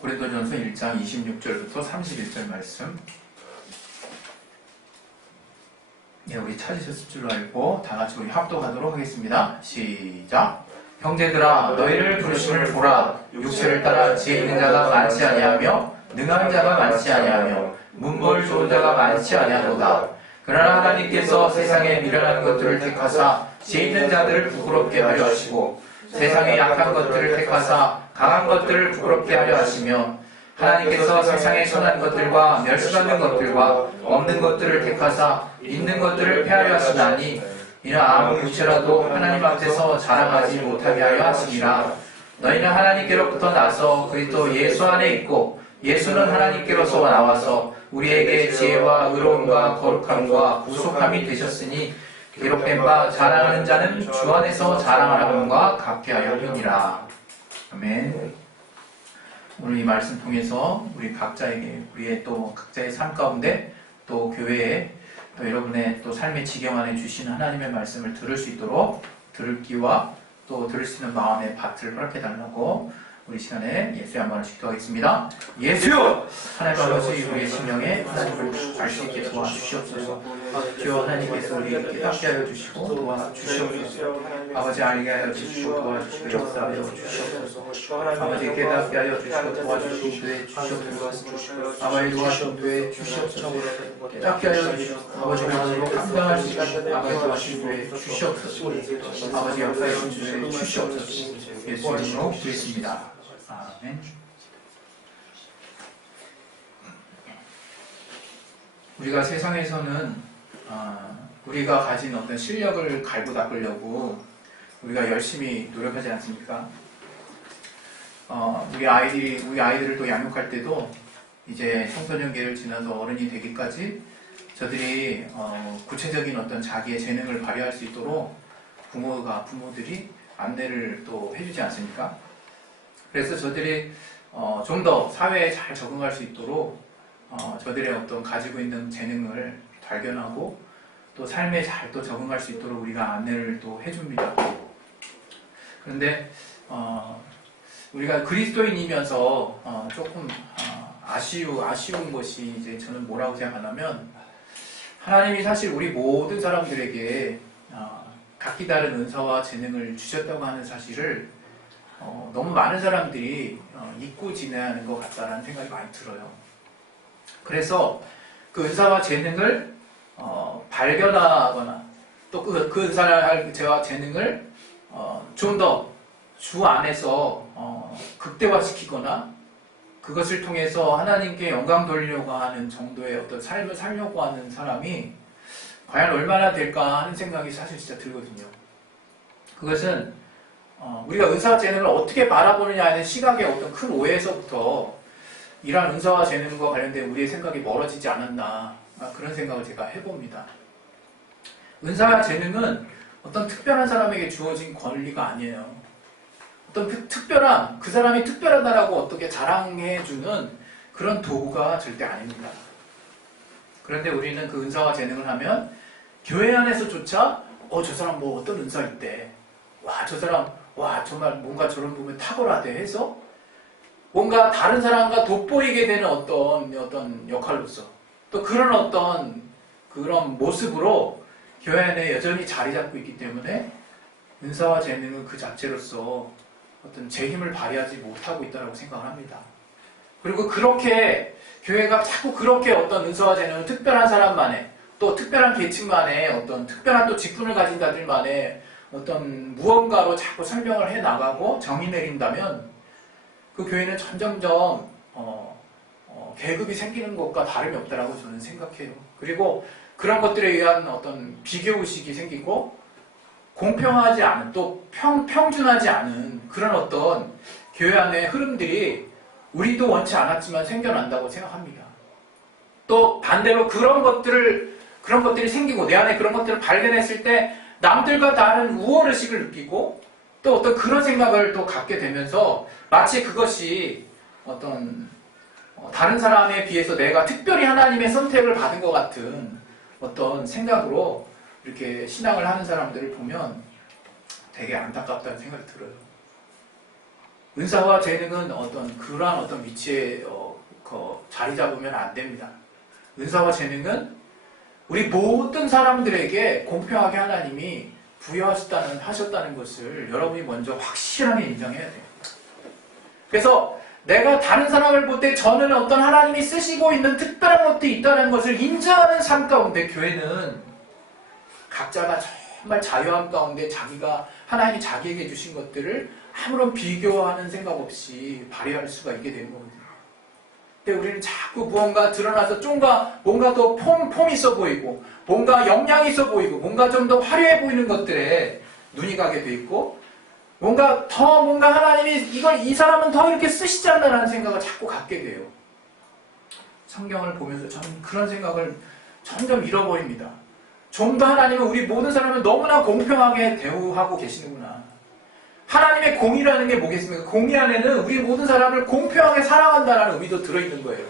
고린도전서 1장 26절부터 31절 말씀. 예, 우리 찾으셨을 줄 알고 다 같이 우리 합독하도록 하겠습니다. 시작. 형제들아, 너희를 부르심을 보라. 육체를 따라 지혜 있는 자가 많지 아니하며 능한 자가 많지 아니하며 문벌 좋은 자가 많지 아니하도다. 그러나 하나님께서 세상에 미련한 것들을 택하사 지혜 있는 자들을 부끄럽게 하려 하시고 세상에 약한 것들을 택하사 강한 것들을 부끄럽게 하려 하시며 하나님께서 세상에 선한 것들과 멸시받는 것들과 없는 것들을 택하사 있는 것들을 폐하려 하시나니 이나 아무 육체라도 하나님 앞에서 자랑하지 못하게 하려 하시니라. 너희는 하나님께로부터 나서 그리스도 예수 안에 있고 예수는 하나님께로서 나와서 우리에게 지혜와 의로움과 거룩함과 구속함이 되셨으니 기록된 바 자랑하는 자는 주 안에서 자랑하라함과 같게 하여 하니라. 아멘. 오늘 이 말씀 통해서 우리 각자에게 우리의 또 각자의 삶 가운데 또 교회에 또 여러분의 또 삶의 지경 안에 주신 하나님의 말씀을 들을 수 있도록 들을 귀와 또 들을 수 있는 마음의 밭을 허락해 달라고 우리 시간에 예수의 한 번씩 기도하겠습니다. 예수여! 하나님 아버지, 우리의 심령에 하나님을 알 수 있게 도와주시옵소서. 주여, 하나님께서 우리에게 깨닫게 하여 주시고 도와주시옵소서. 아버지, 알게 하여 주시고 도와주시고 역사하여 주시옵소서. 아버지, 깨닫게 하여 주시고 도와주시고 돼 주시옵소서. 아버지, 도와주시고 주시옵소서. 깨닫게 하여 주시고 아버지 마음으로 감당할 수 있게 아버지 도와주시고 주시옵소서. 아버지, 역사에 주시옵소서. 예수의 이름으로 기도했습니다. 아멘. 우리가 세상에서는 우리가 가진 어떤 실력을 갈고 닦으려고 우리가 열심히 노력하지 않습니까? 우리 아이들을 또 양육할 때도 이제 청소년기를 지나서 어른이 되기까지 저들이 구체적인 어떤 자기의 재능을 발휘할 수 있도록 부모들이 안내를 또 해주지 않습니까? 그래서 저들이 좀 더 사회에 잘 적응할 수 있도록 저들의 어떤 가지고 있는 재능을 발견하고 또 삶에 잘 또 적응할 수 있도록 우리가 안내를 또 해줍니다. 그런데 우리가 그리스도인이면서 조금 아쉬운 것이 이제 저는 뭐라고 생각하냐면 하나님이 사실 우리 모든 사람들에게 각기 다른 은사와 재능을 주셨다고 하는 사실을 너무 많은 사람들이 잊고 지내야 하는 것 같다는 생각이 많이 들어요. 그래서 그 은사와 재능을 발견하거나 또 그 은사와 재능을 좀 더 주 안에서 극대화시키거나 그것을 통해서 하나님께 영광 돌리려고 하는 정도의 어떤 삶을 살려고 하는 사람이 과연 얼마나 될까 하는 생각이 사실 진짜 들거든요. 그것은 우리가 은사와 재능을 어떻게 바라보느냐 하는 시각의 어떤 큰 오해에서부터 이러한 은사와 재능과 관련된 우리의 생각이 멀어지지 않았나 그런 생각을 제가 해봅니다. 은사와 재능은 어떤 특별한 사람에게 주어진 권리가 아니에요. 어떤 그 사람이 특별하다라고 어떻게 자랑해주는 그런 도구가 절대 아닙니다. 그런데 우리는 그 은사와 재능을 하면 교회 안에서조차 저 사람 뭐 어떤 은사 있대. 와, 저 사람 정말 뭔가 저런 부분 탁월하대 해서 뭔가 다른 사람과 돋보이게 되는 어떤 역할로서 또 그런 모습으로 교회 안에 여전히 자리 잡고 있기 때문에 은사와 재능은 그 자체로서 어떤 제 힘을 발휘하지 못하고 있다고 생각을 합니다. 그리고 그렇게 교회가 자꾸 그렇게 어떤 은사와 재능을 특별한 사람만의 또 특별한 계층만의 어떤 특별한 또 직분을 가진 자들만의 어떤 무언가로 자꾸 설명을 해 나가고 정의 내린다면 그 교회는 점점점 계급이 생기는 것과 다름이 없다라고 저는 생각해요. 그리고 그런 것들에 의한 어떤 비교의식이 생기고 공평하지 않은 또 평준하지 않은 그런 어떤 교회 안의 흐름들이 우리도 원치 않았지만 생겨난다고 생각합니다. 또 반대로 그런 것들이 생기고 내 안에 그런 것들을 발견했을 때 남들과 다른 우월의식을 느끼고 또 어떤 그런 생각을 또 갖게 되면서 마치 그것이 어떤 다른 사람에 비해서 내가 특별히 하나님의 선택을 받은 것 같은 어떤 생각으로 이렇게 신앙을 하는 사람들을 보면 되게 안타깝다는 생각이 들어요. 은사와 재능은 그러한 어떤 위치에 자리 잡으면 안 됩니다. 은사와 재능은 우리 모든 사람들에게 공평하게 하나님이 부여하셨다는 것을 여러분이 먼저 확실하게 인정해야 돼요. 그래서 내가 다른 사람을 볼 때 저는 어떤 하나님이 쓰시고 있는 특별한 것들이 있다는 것을 인정하는 삶 가운데 교회는 각자가 정말 자유함 가운데 하나님이 자기에게 주신 것들을 아무런 비교하는 생각 없이 발휘할 수가 있게 되는 거거든요. 근데 우리는 자꾸 무언가 드러나서 뭔가 더 폼 있어 보이고, 뭔가 역량 있어 보이고, 뭔가 좀 더 화려해 보이는 것들에 눈이 가게 돼 있고, 뭔가 하나님이 이 사람은 더 이렇게 쓰시지 않나라는 생각을 자꾸 갖게 돼요. 성경을 보면서 저는 그런 생각을 점점 잃어버립니다. 좀 더 하나님은 우리 모든 사람을 너무나 공평하게 대우하고 계시는구나. 하나님의 공의라는 게 뭐겠습니까? 공의 안에는 우리 모든 사람을 공평하게 사랑한다는 의미도 들어있는 거예요.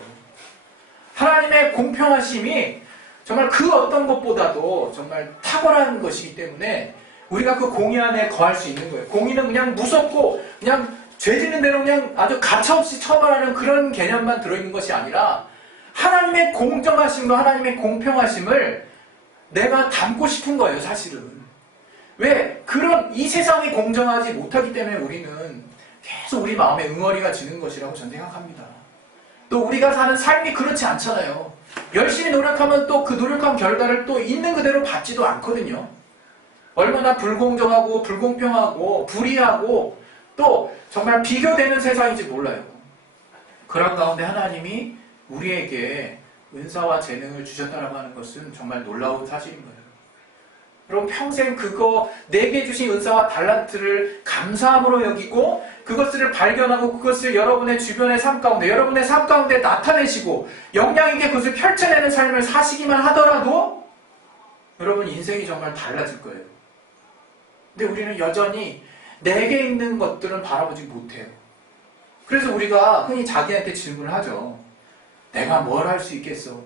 하나님의 공평하심이 정말 그 어떤 것보다도 정말 탁월한 것이기 때문에 우리가 그 공의 안에 거할 수 있는 거예요. 공의는 그냥 무섭고 그냥 죄 짓는 대로 그냥 아주 가차없이 처벌하는 그런 개념만 들어있는 것이 아니라 하나님의 공정하심과 하나님의 공평하심을 내가 담고 싶은 거예요, 사실은. 왜? 이 세상이 공정하지 못하기 때문에 우리는 계속 우리 마음에 응어리가 지는 것이라고 저는 생각합니다. 또 우리가 사는 삶이 그렇지 않잖아요. 열심히 노력하면 또 그 노력한 결과를 또 있는 그대로 받지도 않거든요. 얼마나 불공정하고 불공평하고 불의하고 또 정말 비교되는 세상인지 몰라요. 그런 가운데 하나님이 우리에게 은사와 재능을 주셨다고 하는 것은 정말 놀라운 사실인 거예요. 여러분 평생 내게 주신 은사와 달란트를 감사함으로 여기고 그것을 발견하고 그것을 여러분의 주변의 삶 가운데 여러분의 삶 가운데 나타내시고 역량 있게 그것을 펼쳐내는 삶을 사시기만 하더라도 여러분 인생이 정말 달라질 거예요. 근데 우리는 여전히 내게 있는 것들은 바라보지 못해요. 그래서 우리가 흔히 자기한테 질문을 하죠. 내가 뭘 할 수 있겠어?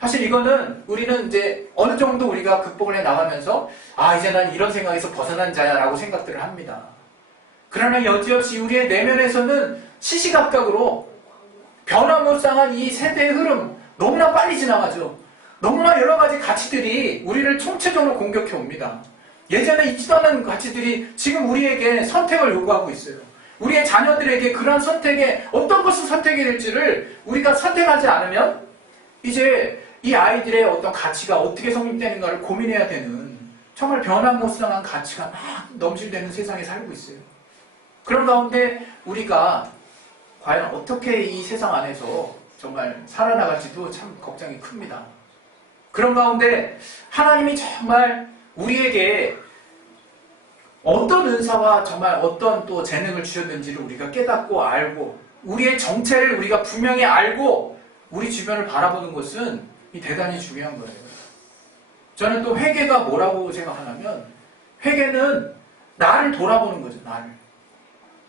사실 이거는 우리는 이제 어느 정도 우리가 극복을 해 나가면서 이제 난 이런 생각에서 벗어난 자야 라고 생각들을 합니다. 그러나 여지없이 우리의 내면에서는 시시각각으로 변화무쌍한 이 세대의 흐름 너무나 빨리 지나가죠. 너무나 여러 가지 가치들이 우리를 총체적으로 공격해 옵니다. 예전에 있지도 않은 가치들이 지금 우리에게 선택을 요구하고 있어요. 우리의 자녀들에게 그러한 선택에 어떤 것을 선택해야 될지를 우리가 선택하지 않으면 이제 이 아이들의 어떤 가치가 어떻게 성립되는가를 고민해야 되는 정말 변화무쌍한 가치가 막 넘실대는 세상에 살고 있어요. 그런 가운데 우리가 과연 어떻게 이 세상 안에서 정말 살아나갈지도 참 걱정이 큽니다. 그런 가운데 하나님이 정말 우리에게 어떤 은사와 정말 어떤 또 재능을 주셨는지를 우리가 깨닫고 알고 우리의 정체를 우리가 분명히 알고 우리 주변을 바라보는 것은 대단히 중요한 거예요. 저는 또 회개가 뭐라고 생각하냐면 회개는 나를 돌아보는 거죠.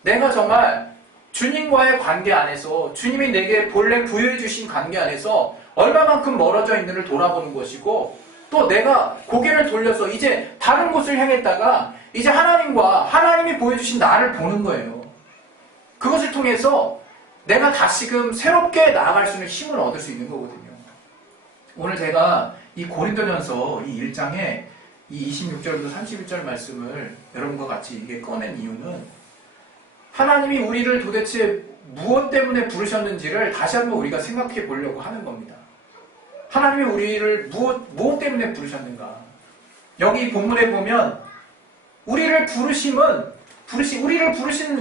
내가 정말 주님과의 관계 안에서 주님이 내게 본래 부여해 주신 관계 안에서 얼마만큼 멀어져 있는지를 돌아보는 것이고 또 내가 고개를 돌려서 이제 다른 곳을 향했다가 이제 하나님이 보여주신 나를 보는 거예요. 그것을 통해서 내가 다시금 새롭게 나아갈 수 있는 힘을 얻을 수 있는 거거든요. 오늘 제가 이 고린도전서 이 1장에 이 26절부터 31절 말씀을 여러분과 같이 이게 꺼낸 이유는 하나님이 우리를 도대체 무엇 때문에 부르셨는지를 다시 한번 우리가 생각해 보려고 하는 겁니다. 하나님이 우리를 무엇 때문에 부르셨는가? 여기 본문에 보면 우리를 부르신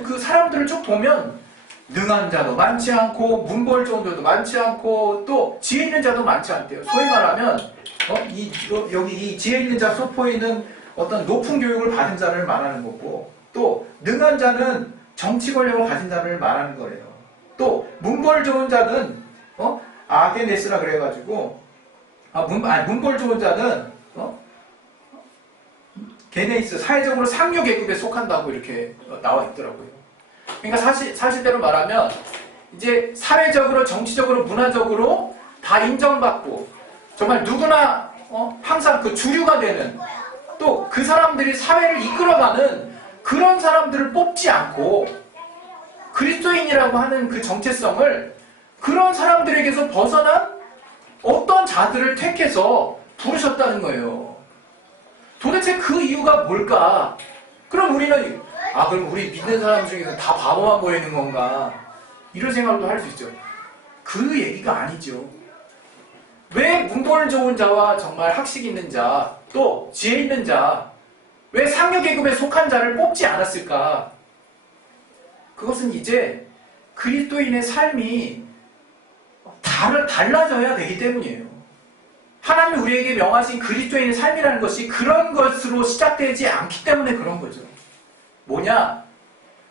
그 사람들을 쭉 보면 능한 자도 많지 않고 문벌 좋은 자도 많지 않고 또 지혜 있는 자도 많지 않대요. 소위 말하면 여기 이 지혜 있는 자 소포에는 어떤 높은 교육을 받은 자를 말하는 거고 또 능한 자는 정치 권력을 가진 자를 말하는 거래요. 또 문벌 좋은 자는 아게네스라 그래가지고 문벌 좋은 자는 게네이스 사회적으로 상류 계급에 속한다고 이렇게 나와 있더라고요. 그러니까 사실대로 말하면 이제 사회적으로 정치적으로 문화적으로 다 인정받고 정말 누구나 항상 그 주류가 되는 또 그 사람들이 사회를 이끌어가는 그런 사람들을 뽑지 않고 그리스도인이라고 하는 그 정체성을 그런 사람들에게서 벗어난 어떤 자들을 택해서 부르셨다는 거예요. 도대체 그 이유가 뭘까? 그럼 우리는 그럼 우리 믿는 사람 중에서 다 바보만 보이는 건가? 이런 생각도 할 수 있죠. 그 얘기가 아니죠. 왜 문벌 좋은 자와 정말 학식 있는 자, 또 지혜 있는 자, 왜 상류계급에 속한 자를 뽑지 않았을까? 그것은 이제 그리스도인의 삶이 달라져야 되기 때문이에요. 하나님이 우리에게 명하신 그리스도인의 삶이라는 것이 그런 것으로 시작되지 않기 때문에 그런 거죠. 뭐냐?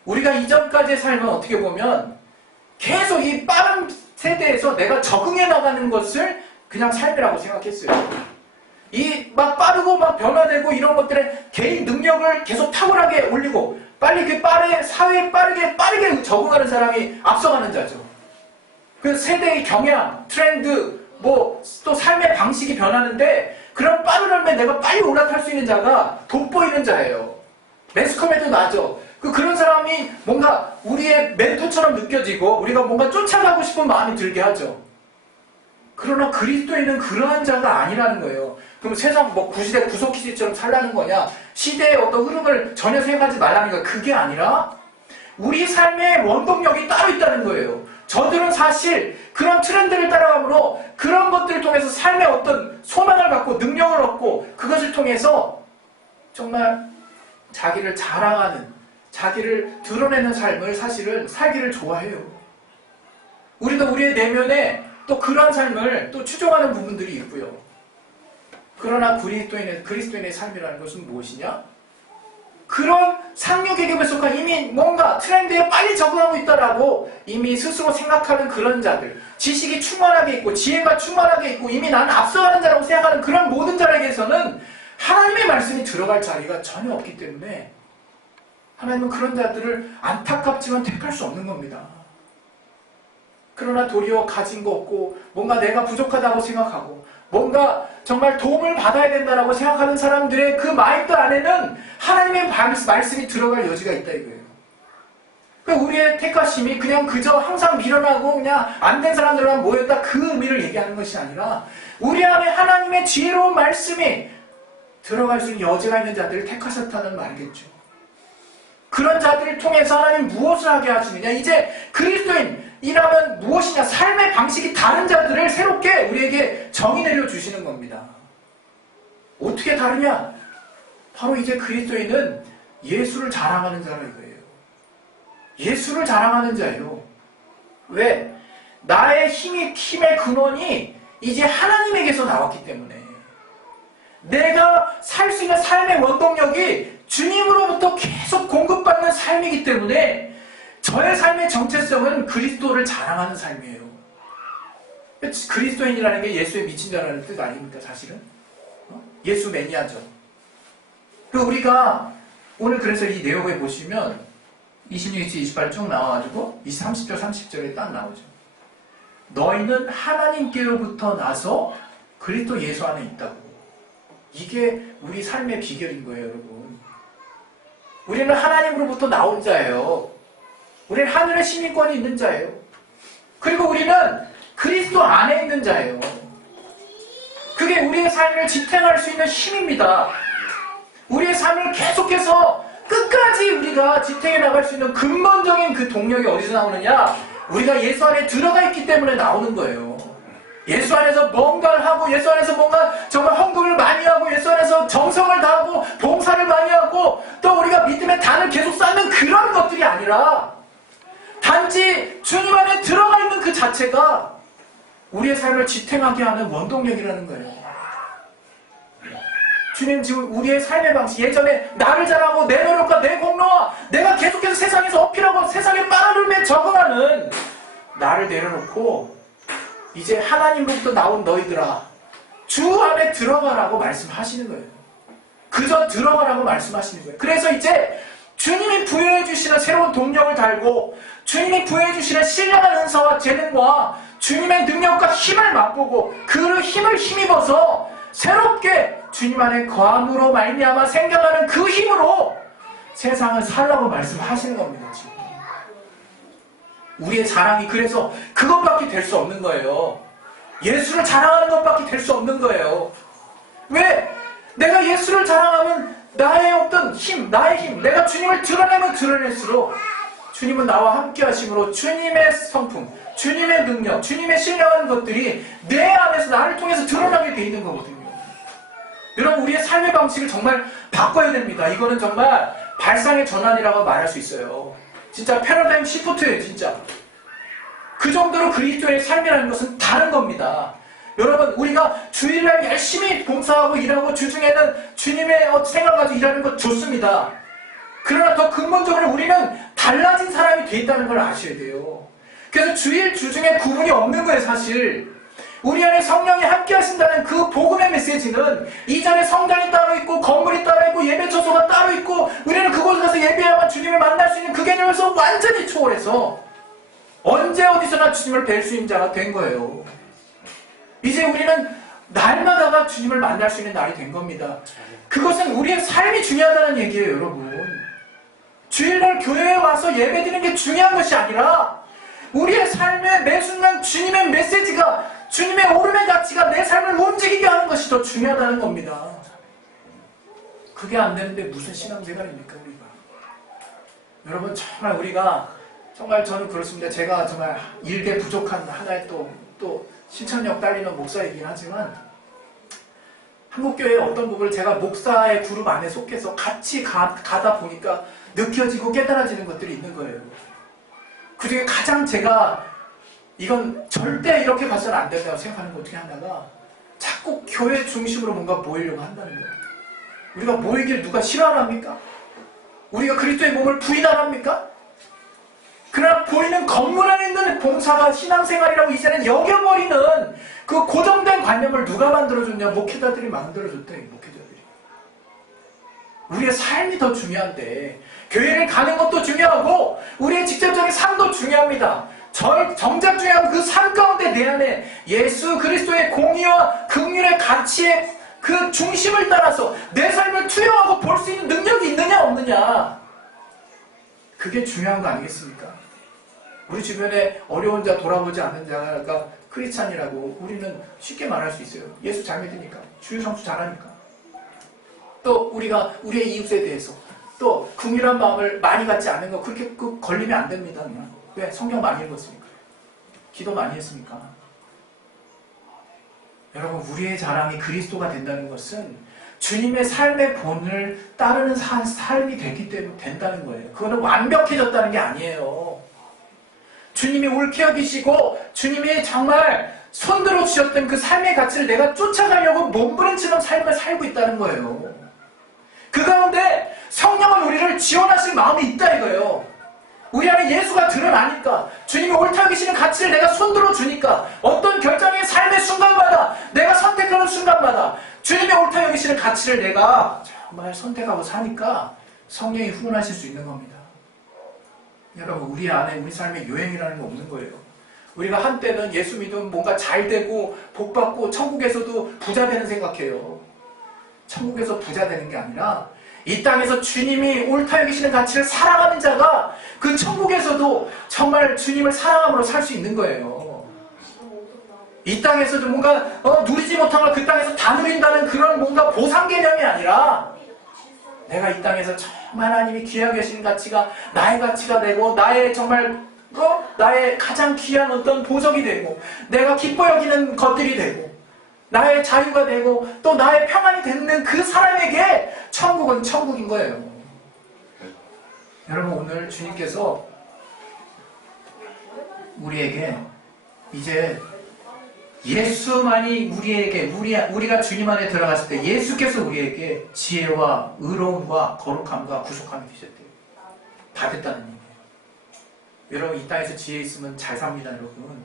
우리가 이전까지의 삶은 어떻게 보면 계속 이 빠른 세대에서 내가 적응해 나가는 것을 그냥 삶이라고 생각했어요. 이 막 빠르고 막 변화되고 이런 것들에 개인 능력을 계속 탁월하게 올리고 빨리 사회에 빠르게 적응하는 사람이 앞서가는 자죠. 그 세대의 경향, 트렌드, 또 삶의 방식이 변하는데 그런 빠른 흐름에 내가 빨리 올라탈 수 있는 자가 돋보이는 자예요. 매스컴에도 나죠. 그런 사람이 뭔가 우리의 멘토처럼 느껴지고 우리가 뭔가 쫓아가고 싶은 마음이 들게 하죠. 그러나 그리스도인은 그러한 자가 아니라는 거예요. 그럼 세상 구시대 구석기시처럼 살라는 거냐? 시대의 어떤 흐름을 전혀 생각하지 말라는 거야. 그게 아니라 우리 삶의 원동력이 따로 있다는 거예요. 저들은 사실 그런 트렌드를 따라가므로 그런 것들을 통해서 삶의 어떤 소망을 갖고 능력을 얻고 그것을 통해서 정말 자기를 자랑하는, 자기를 드러내는 삶을 사실은 살기를 좋아해요. 우리도 우리의 내면에 또 그러한 삶을 또 추종하는 부분들이 있고요. 그러나 그리스도인의 삶이라는 것은 무엇이냐? 그런 상류계급에 속한 이미 뭔가 트렌드에 빨리 적응하고 있다라고 이미 스스로 생각하는 그런 자들, 지식이 충만하게 있고 지혜가 충만하게 있고 이미 나는 앞서가는 자라고 생각하는 그런 모든 자에게서는 하나님의 말씀이 들어갈 자리가 전혀 없기 때문에 하나님은 그런 자들을 안타깝지만 택할 수 없는 겁니다. 그러나 도리어 가진 거 없고 뭔가 내가 부족하다고 생각하고 뭔가 정말 도움을 받아야 된다고 생각하는 사람들의 그 마인드 안에는 하나님의 말씀이 들어갈 여지가 있다 이거예요. 그러니까 우리의 택하심이 그냥 그저 항상 미련하고 그냥 안 된 사람들만 모였다 그 의미를 얘기하는 것이 아니라 우리 안에 하나님의 지혜로운 말씀이 들어갈 수 있는 여지가 있는 자들을 택하셨다는 말이겠죠. 그런 자들을 통해서 하나님 무엇을 하게 하시느냐? 이제 그리스도인이라면 무엇이냐? 삶의 방식이 다른 자들을 새롭게 우리에게 정의 내려주시는 겁니다. 어떻게 다르냐? 바로 이제 그리스도인은 예수를 자랑하는 자라 이거예요. 예수를 자랑하는 자예요. 왜? 나의 힘의 근원이 이제 하나님에게서 나왔기 때문에 내가 살 수 있는 삶의 원동력이 주님으로부터 계속 공급받는 삶이기 때문에 저의 삶의 정체성은 그리스도를 자랑하는 삶이에요. 그리스도인이라는 게 예수에 미친 자라는 뜻 아닙니까 사실은? 예수 매니아죠. 우리가 오늘 그래서 이 내용에 보시면 26, 28 쭉 나와가지고 30절 30절에 딱 나오죠. 너희는 하나님께로부터 나서 그리스도 예수 안에 있다고. 이게 우리 삶의 비결인 거예요, 여러분. 우리는 하나님으로부터 나온 자예요. 우리는 하늘의 시민권이 있는 자예요. 그리고 우리는 그리스도 안에 있는 자예요. 그게 우리의 삶을 지탱할 수 있는 힘입니다. 우리의 삶을 계속해서 끝까지 우리가 지탱해 나갈 수 있는 근본적인 그 동력이 어디서 나오느냐? 우리가 예수 안에 들어가 있기 때문에 나오는 거예요. 예수 안에서 뭔가를 하고 예수 안에서 뭔가 정말 헌금을 많이 하고 예수 안에서 정성을 다하고 봉사를 많이 하고 또 우리가 믿음의 단을 계속 쌓는 그런 것들이 아니라 단지 주님 안에 들어가 있는 그 자체가 우리의 삶을 지탱하게 하는 원동력이라는 거예요. 주님 지금 우리의 삶의 방식, 예전에 나를 자랑하고 내 노력과 내 공로와 내가 계속해서 세상에서 어필하고 세상의 빠른 흐름에 적응하는 나를 내려놓고 이제 하나님으로부터 나온 너희들아 주 안에 들어가라고 말씀하시는 거예요. 그저 들어가라고 말씀하시는 거예요. 그래서 이제 주님이 부여해 주시는 새로운 동력을 달고 주님이 부여해 주시는 신령한 은사와 재능과 주님의 능력과 힘을 맛보고 그 힘을 힘입어서 새롭게 주님 안에 거함으로 말미암아 생겨나는 그 힘으로 세상을 살라고 말씀하시는 겁니다. 지금. 우리의 자랑이 그래서 그것밖에 될 수 없는 거예요. 예수를 자랑하는 것밖에 될 수 없는 거예요. 왜? 내가 예수를 자랑하면 나의 어떤 힘, 나의 힘, 내가 주님을 드러내면 드러낼수록 주님은 나와 함께 하심으로 주님의 성품, 주님의 능력, 주님의 신령한 것들이 내 안에서 나를 통해서 드러나게 돼 있는 거거든요. 여러분, 우리의 삶의 방식을 정말 바꿔야 됩니다. 이거는 정말 발상의 전환이라고 말할 수 있어요. 진짜 패러다임 시프트예요, 진짜. 그 정도로 그리스도의 삶이라는 것은 다른 겁니다. 여러분, 우리가 주일날 열심히 봉사하고 일하고 주중에는 주님의 생각 가지고 일하는 것 좋습니다. 그러나 더 근본적으로 우리는 달라진 사람이 돼 있다는 걸 아셔야 돼요. 그래서 주일, 주중에 구분이 없는 거예요, 사실. 우리 안에 성령이 함께 하신다는 그 복음의 메시지는 이전에 성전이 따로 있고 건물이 따로 있고 예배 처소가 따로 있고 우리는 그곳에 가서 예배하면 주님을 만날 수 있는 그 개념에서 완전히 초월해서 언제 어디서나 주님을 뵐 수 있는 자가 된 거예요. 이제 우리는 날마다가 주님을 만날 수 있는 날이 된 겁니다. 그것은 우리의 삶이 중요하다는 얘기예요, 여러분. 주일날 교회에 와서 예배드리는 게 중요한 것이 아니라 우리의 삶의 매 순간 주님의 메시지가, 주님의 오름의 가치가 내 삶을 움직이게 하는 것이 더 중요하다는 겁니다. 그게 안 되는데 무슨 신앙생활입니까, 우리가? 여러분, 정말 우리가, 정말 저는 그렇습니다. 제가 정말 일개 부족한 하나의 또 실천력 딸리는 목사이긴 하지만 한국교회의 어떤 부분을 제가 목사의 그룹 안에 속해서 같이 가다 보니까 느껴지고 깨달아지는 것들이 있는 거예요. 그중에 가장 제가 이건 절대 이렇게 봐서는 안 된다고 생각하는 것 중에 하나가 자꾸 교회 중심으로 뭔가 모이려고 한다는 거예요. 우리가 모이길 누가 싫어합니까? 우리가 그리스도의 몸을 부인하랍니까? 그러나 보이는 건물 안에 있는 봉사가 신앙생활이라고 이제는 여겨버리는 그 고정된 관념을 누가 만들어줬냐? 목회자들이 만들어줬대, 목회자들이. 우리의 삶이 더 중요한데 교회를 가는 것도 중요하고 우리의 직접적인 삶도 중요합니다. 정작 중요한 그 삶 가운데 내 안에 예수 그리스도의 공의와 긍휼의 가치의 그 중심을 따라서 내 삶을 투영하고 볼 수 있는 능력이 있느냐 없느냐, 그게 중요한 거 아니겠습니까? 우리 주변에 어려운 자, 돌아보지 않는 자가 크리스찬이라고 우리는 쉽게 말할 수 있어요. 예수 잘 믿으니까, 주일 성수 잘하니까. 또 우리가 우리의 이웃에 대해서 또 긍휼한 마음을 많이 갖지 않는 거, 그렇게 걸리면 안 됩니다. 그냥. 왜? 성경 많이 읽었으니까. 기도 많이 했으니까. 여러분, 우리의 자랑이 그리스도가 된다는 것은 주님의 삶의 본을 따르는 삶이 되기 때문에 된다는 거예요. 그거는 완벽해졌다는 게 아니에요. 주님이 옳게 여기시고 주님이 정말 손들어 주셨던 그 삶의 가치를 내가 쫓아가려고 몸부림치는 삶을 살고 있다는 거예요. 그 가운데 성령은 우리를 지원하실 마음이 있다 이거예요. 우리 안에 예수가 드러나니까, 주님이 옳게 여기시는 가치를 내가 손들어 주니까, 어떤 결정의 삶의 순간마다, 내가 선택하는 순간마다 주님이 옳게 여기시는 가치를 내가 정말 선택하고 사니까 성령이 후원하실 수 있는 겁니다. 여러분, 우리 안에 우리 삶에 요행이라는 거 없는 거예요. 우리가 한때는 예수 믿으면 뭔가 잘 되고 복 받고 천국에서도 부자 되는 생각해요. 천국에서 부자 되는 게 아니라 이 땅에서 주님이 옳다 여기시는 가치를 사랑하는 자가 그 천국에서도 정말 주님을 사랑함으로 살 수 있는 거예요. 이 땅에서도 뭔가 누리지 못한 걸 그 땅에서 다 누린다는 그런 뭔가 보상 개념이 아니라 내가 이 땅에서 정말 하나님이 귀하게 하시는 가치가 나의 가치가 되고 나의 정말 나의 가장 귀한 어떤 보석이 되고 내가 기뻐 여기는 것들이 되고 나의 자유가 되고 또 나의 평안이 되는 그 사람에게 천국은 천국인 거예요. 여러분, 오늘 주님께서 우리에게 이제 예수만이 우리에게 우리가 주님 안에 들어갔을 때 예수께서 우리에게 지혜와 의로움과 거룩함과 구속함이 되셨대요. 다 됐다는 얘기예요. 여러분, 이 땅에서 지혜 있으면 잘 삽니다. 여러분,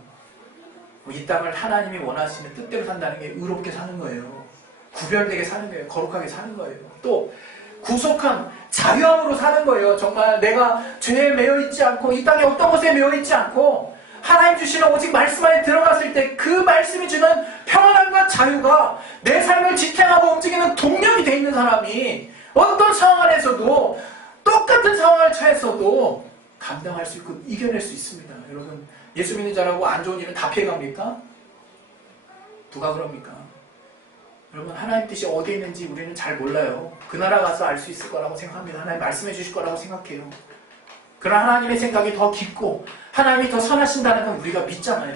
이 땅을 하나님이 원하시는 뜻대로 산다는 게 의롭게 사는 거예요. 구별되게 사는 거예요. 거룩하게 사는 거예요. 또 구속함, 자유함으로 사는 거예요. 정말 내가 죄에 매여 있지 않고 이 땅에 어떤 것에 매여 있지 않고 하나님 주시는 오직 말씀 안에 들어갔을 때 그 말씀이 주는 평안함과 자유가 내 삶을 지탱하고 움직이는 동력이 돼 있는 사람이 어떤 상황 안에서도 똑같은 상황을 처해서도 감당할 수 있고 이겨낼 수 있습니다. 여러분, 예수 믿는 자라고 안 좋은 일은 다 피해갑니까? 누가 그럽니까? 여러분, 하나님 뜻이 어디에 있는지 우리는 잘 몰라요. 그 나라 가서 알 수 있을 거라고 생각합니다. 하나님 말씀해 주실 거라고 생각해요. 그러나 하나님의 생각이 더 깊고 하나님이 더 선하신다는 건 우리가 믿잖아요.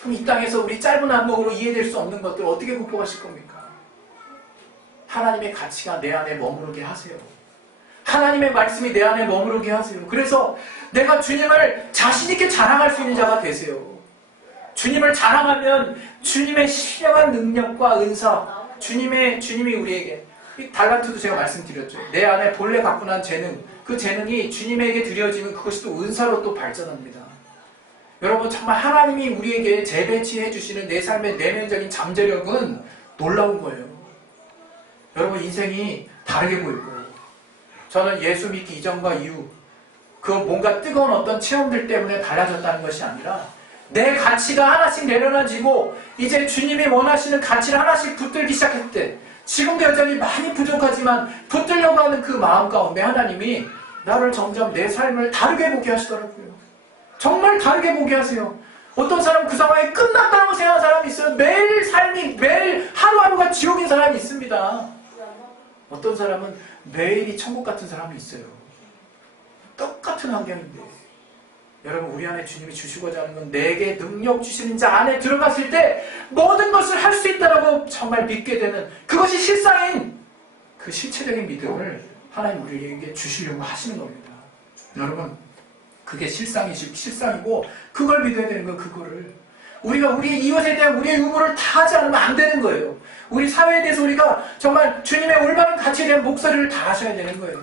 그럼 이 땅에서 우리 짧은 안목으로 이해될 수 없는 것들 어떻게 극복하실 겁니까? 하나님의 가치가 내 안에 머무르게 하세요. 하나님의 말씀이 내 안에 머무르게 하세요. 그래서 내가 주님을 자신있게 자랑할 수 있는 자가 되세요. 주님을 자랑하면 주님의 신령한 능력과 은사, 주님이 우리에게, 달란트도 제가 말씀드렸죠. 내 안에 본래 갖고 난 재능, 그 재능이 주님에게 드려지는 그것이 또 은사로 또 발전합니다. 여러분, 정말 하나님이 우리에게 재배치해 주시는 내 삶의 내면적인 잠재력은 놀라운 거예요. 여러분, 인생이 다르게 보일 거예요. 저는 예수 믿기 이전과 이후 그 뭔가 뜨거운 어떤 체험들 때문에 달라졌다는 것이 아니라 내 가치가 하나씩 내려놔지고 이제 주님이 원하시는 가치를 하나씩 붙들기 시작했을 때, 지금도 여전히 많이 부족하지만 붙들려고 하는 그 마음 가운데 하나님이 나를 점점 내 삶을 다르게 보게 하시더라고요. 정말 다르게 보게 하세요. 어떤 사람은 그 상황이 끝났다고 생각하는 사람이 있어요. 매일 하루하루가 지옥인 사람이 있습니다. 어떤 사람은 매일이 천국 같은 사람이 있어요. 똑같은 환경인데, 여러분, 우리 안에 주님이 주시고자 하는 건 내게 능력 주시는 자 안에 들어갔을 때 모든 것을 할 수 있다라고 정말 믿게 되는, 그것이 실상인 그 실체적인 믿음을 하나님 우리에게 주시려고 하시는 겁니다. 여러분, 그게 실상이고 그걸 믿어야 되는 건 그거를 우리가 우리의 이웃에 대한 우리의 의무를 다 하지 않으면 안 되는 거예요. 우리 사회에 대해서 우리가 정말 주님의 올바른 가치에 대한 목소리를 다 하셔야 되는 거예요.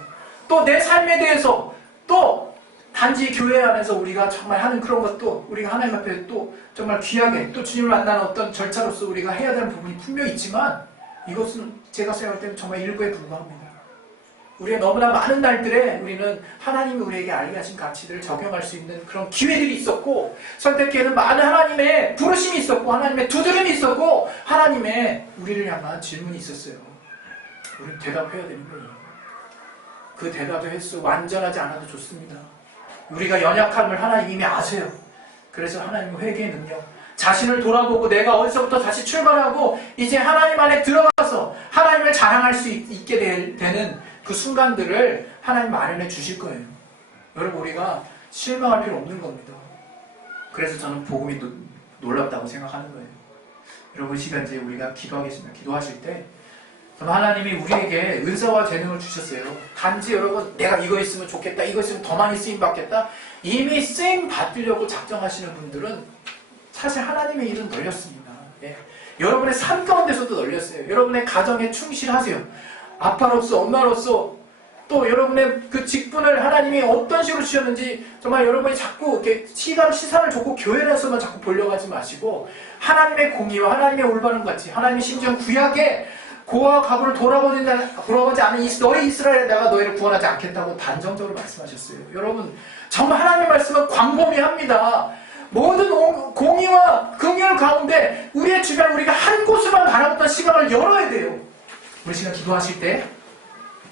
또 내 삶에 대해서, 또 단지 교회 안에서 우리가 정말 하는 그런 것도 우리가 하나님 앞에 또 정말 귀하게 또 주님을 만나는 어떤 절차로서 우리가 해야 되는 부분이 분명히 있지만, 이것은 제가 생각할 때는 정말 일부에 불과합니다. 우리의 너무나 많은 날들에 우리는 하나님이 우리에게 알게 하신 가치들을 적용할 수 있는 그런 기회들이 있었고, 선택기에는 많은 하나님의 부르심이 있었고, 하나님의 두드림이 있었고, 하나님의 우리를 향한 질문이 있었어요. 우리는 대답해야 되는 거예요. 그 대답의 횟수 완전하지 않아도 좋습니다. 우리가 연약함을 하나님 이미 아세요. 그래서 하나님의 회개의 능력, 자신을 돌아보고 내가 어디서부터 다시 출발하고 이제 하나님 안에 들어가서 하나님을 자랑할 수 있게 되는 그 순간들을 하나님 마련해 주실 거예요. 여러분, 우리가 실망할 필요 없는 겁니다. 그래서 저는 복음이 놀랍다고 생각하는 거예요. 여러분, 이 시간 이제 우리가 기도하겠습니다. 기도하실 때 하나님이 우리에게 은사와 재능을 주셨어요. 단지 여러분, 내가 이거 있으면 좋겠다, 이거 있으면 더 많이 쓰임 받겠다, 이미 쓰임 받으려고 작정하시는 분들은 사실 하나님의 일은 널렸습니다. 예. 여러분의 삶 가운데서도 널렸어요. 여러분의 가정에 충실하세요. 아빠로서, 엄마로서, 또 여러분의 그 직분을 하나님이 어떤 식으로 주셨는지 정말 여러분이 자꾸 이렇게 시선을 줬고 교회에서만 자꾸 보려고 하지 마시고, 하나님의 공의와 하나님의 올바른 가치, 하나님이 심지어 구약에 고아와 과부를 돌아보지 않은 너희 이스라엘에 내가 너희를 구원하지 않겠다고 단정적으로 말씀하셨어요. 여러분, 정말 하나님의 말씀은 광범위합니다. 모든 공의와 긍휼 가운데 우리의 주변, 우리가 한 곳으로만 바라봤던 시각을 열어야 돼요. 우리 시간 기도하실 때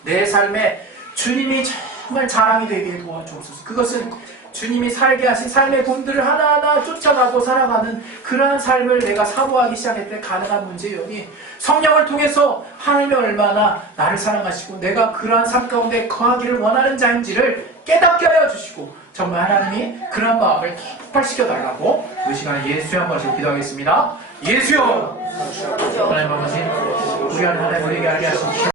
내 삶에 주님이 정말 자랑이 되게 도와주옵소서. 그것은 주님이 살게 하신 삶의 본들을 하나하나 쫓아가고 살아가는 그러한 삶을 내가 사모하기 시작할 때 가능한 문제여니, 성령을 통해서 하나님이 얼마나 나를 사랑하시고 내가 그러한 삶 가운데 거하기를 원하는 자인지를 깨닫게 하여 주시고, 정말 하나님이 그러한 마음을 더 폭발시켜 달라고 이 시간에 예수의 한 번씩 기도하겠습니다. 예수여, 하나님 아버지, 우리 안에 하나님 우리에게 알게 하신